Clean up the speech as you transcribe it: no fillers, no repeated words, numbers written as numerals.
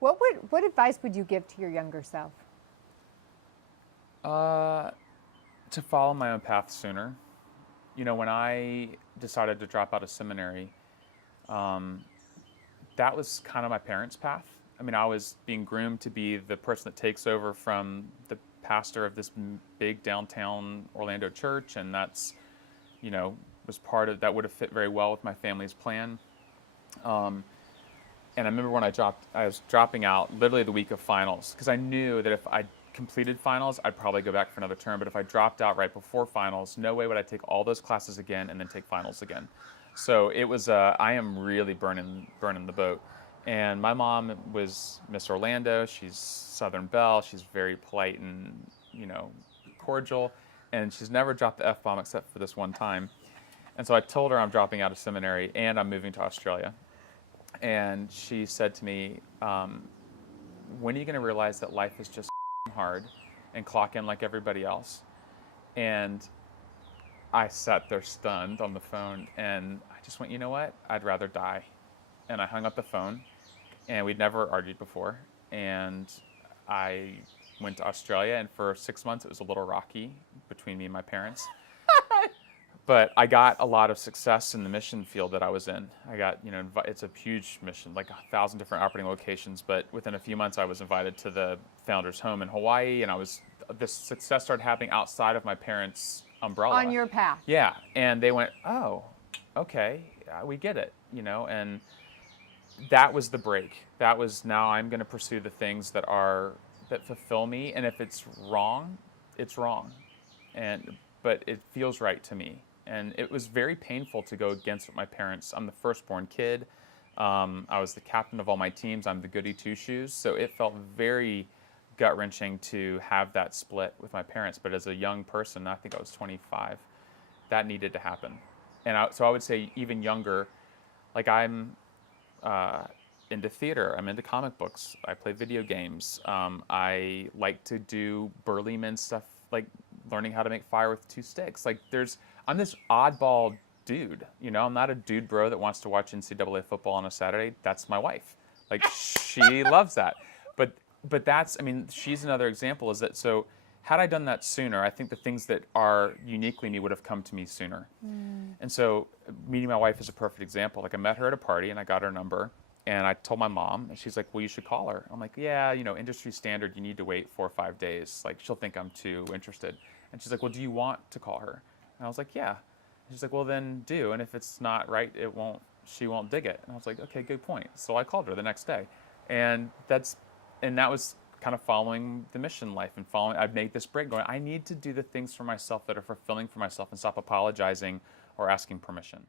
What advice would you give to your younger self? To follow my own path sooner. When I decided to drop out of seminary, that was kind of my parents' path. I mean, I was being groomed to be the person that takes over from the pastor of this big downtown Orlando church, and that's, you know, was part of that would have fit very well with my family's plan. Um, and I remember when I was dropping out literally the week of finals because I knew that if I completed finals, I'd probably go back for another term. But if I dropped out right before finals, no way would I take all those classes again and then take finals again. So it was, I am really burning the boat. And my mom was Miss Orlando. She's Southern Belle. She's very polite and, cordial. And she's never dropped the F bomb except for this one time. And so I told her I'm dropping out of seminary and I'm moving to Australia. And she said to me, when are you going to realize that life is just hard and clock in like everybody else? And I sat there stunned on the phone and I just went, you know what? I'd rather die. And I hung up the phone and we'd never argued before. And I went to Australia and for 6 months it was a little rocky between me and my parents. But I got a lot of success in the mission field that I was in. I got, it's a huge mission, like 1,000 different operating locations. But within a few months, I was invited to the founder's home in Hawaii, and this success started happening outside of my parents' umbrella. On your path. Yeah, and they went, oh, okay, we get it, and that was the break. That was now I'm going to pursue the things that fulfill me, and if it's wrong, it's wrong, but it feels right to me. And it was very painful to go against my parents. I'm the firstborn kid. I was the captain of all my teams. I'm the goody two-shoes. So it felt very gut-wrenching to have that split with my parents. But as a young person, I think I was 25, that needed to happen. And so I would say even younger, like I'm into theater. I'm into comic books. I play video games. I like to do burly men stuff, like learning how to make fire with 2 sticks. I'm this oddball dude. I'm not a dude bro that wants to watch NCAA football on a Saturday. That's my wife. She loves that. But she's another example. Is that so? Had I done that sooner, I think the things that are uniquely me would have come to me sooner. And so meeting my wife is a perfect example. Like I met her at a party and I got her number. And I told my mom, and she's like, well, you should call her. I'm like, yeah, industry standard, you need to wait 4 or 5 days. Like, she'll think I'm too interested. And she's like, well, do you want to call her? And I was like, yeah. And she's like, well, then do. And if it's not right, she won't dig it. And I was like, okay, good point. So I called her the next day. And that was kind of following the mission life and I've made this break going, I need to do the things for myself that are fulfilling for myself and stop apologizing or asking permission.